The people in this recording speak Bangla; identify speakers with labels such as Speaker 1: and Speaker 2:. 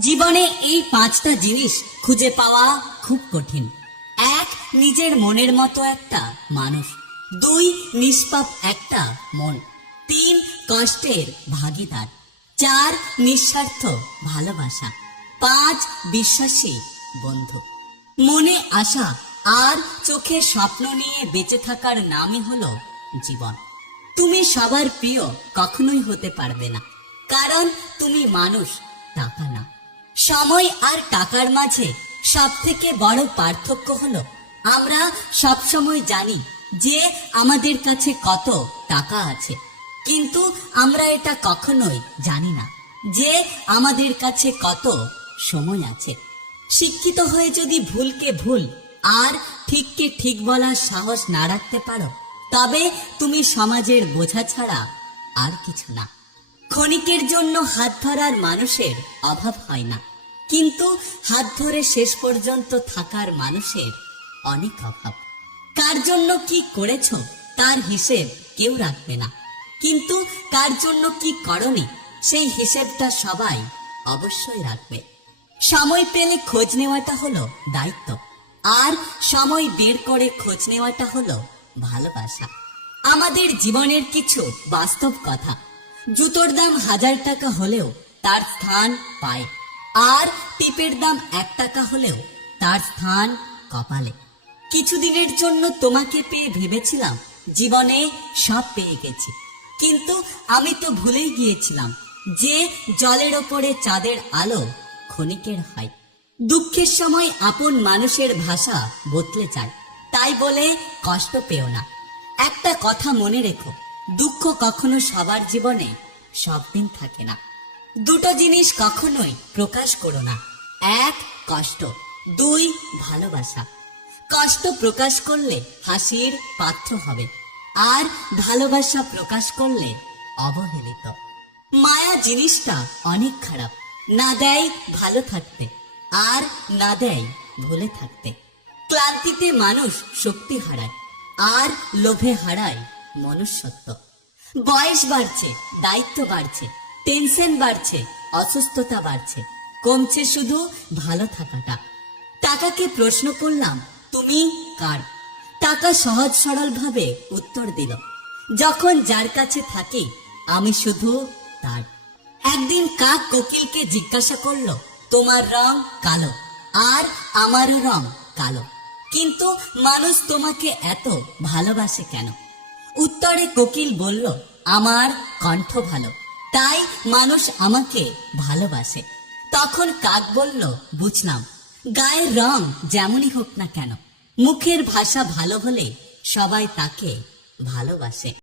Speaker 1: জীবনে এই পাঁচটা জিনিস খুঁজে পাওয়া খুব কঠিন। এক, নিজের মনের মতো একটা মানুষ। দুই, নিষ্পাপ একটা মন। তিন, কষ্টের ভাগিদার। চার, নিঃস্বার্থ ভালোবাসা। পাঁচ, বিশ্বাসী বন্ধু। মনে আশা আর চোখে স্বপ্ন নিয়ে বেঁচে থাকার নামই হলো জীবন। তুমি সবার প্রিয় কখনোই হতে পারবে না। কারণ তুমি মানুষ, টাকা না। সময় আর টাকার মাঝে সব থেকে বড় পার্থক্য হলো, আমরা সব সময় জানি যে আমাদের কাছে কত টাকা আছে। কিন্তু আমরা এটা কখনোই জানি না যে আমাদের কাছে কত সময় আছে। শিক্ষিত হয়ে যদি ভুলকে ভুল আর ঠিককে ঠিক বলার সাহস না রাখতে পারো, তবে তুমি সমাজের বোঝা ছাড়া আর কিছু না। ক্ষণিকের জন্য হাত ধরার মানুষের অভাব হয় না। কিন্তু হাত ধরে শেষ পর্যন্ত থাকার মানুষের অনেক অভাব। কার জন্য কি করেছ, তার হিসেব কেউ রাখবে না। কিন্তু কার জন্য কি করনি, সেই হিসেবটা সবাই অবশ্যই রাখবে। সময় পেলে খোঁজ নেওয়াটা হলো দায়িত্ব। আর সময় বের করে খোঁজ নেওয়াটা হলো ভালোবাসা। আমাদের জীবনের কিছু বাস্তব কথা জুতোর দাম হাজার টাকা হলেও তার স্থান পায়। আর টিপের দাম এক টাকা হলেও তার স্থান কপালে। কিছুদিনের জন্য তোমাকে পেয়ে ভেবেছিলাম জীবনে সব পেয়ে গেছি। কিন্তু আমি তো ভুলেই গিয়েছিলাম যে জলের ওপরে চাঁদের আলো ক্ষণিকের হয়। দুঃখের সময় আপন মানুষের ভাষা বদলে যায়। তাই বলে কষ্ট পেও না। একটা কথা মনে রেখো দুঃখ কখনো সবার জীবনে সব দিন থাকে না। দুটো জিনিস কখনোই প্রকাশ করো না। এক, কষ্ট। দুই, ভালোবাসা। কষ্ট প্রকাশ করলে হাসির পাত্র হবে। আর ভালোবাসা প্রকাশ করলে অবহেলিত। মায়া জিনিসটা অনেক খারাপ। না দেয় ভালো থাকতে। আর না দেয় ভুলে থাকতে। ক্লান্তিতে মানুষ শক্তি হারায়। আর লোভে হারায় মনুষ্যত্ব। বয়স বাড়ছে, দায়িত্ব বাড়ছে টেনশন বাড়ছে, অসুস্থতা বাড়ছে, কমছে শুধু ভালো থাকাটা। টাকাকে প্রশ্ন করলাম, তুমি কার? টাকা সহজ সরল উত্তর দিল, যখন যার কাছে থাকি, আমি শুধু তার। একদিন কাক কোকিলকে জিজ্ঞাসা করল, তোমার রং কালো? আর আমারও রং কালো। কিন্তু মানুষ তোমাকে এত ভালোবাসে কেন? উত্তরে কোকিল বলল, আমার কণ্ঠ ভালো, তাই মানুষ আমাকে ভালোবাসে। তখন কাক বলল, বুঝলাম, গায়ের রং যেমনই হোক না কেন, মুখের ভাষা ভালো হলে সবাই তাকে ভালোবাসে।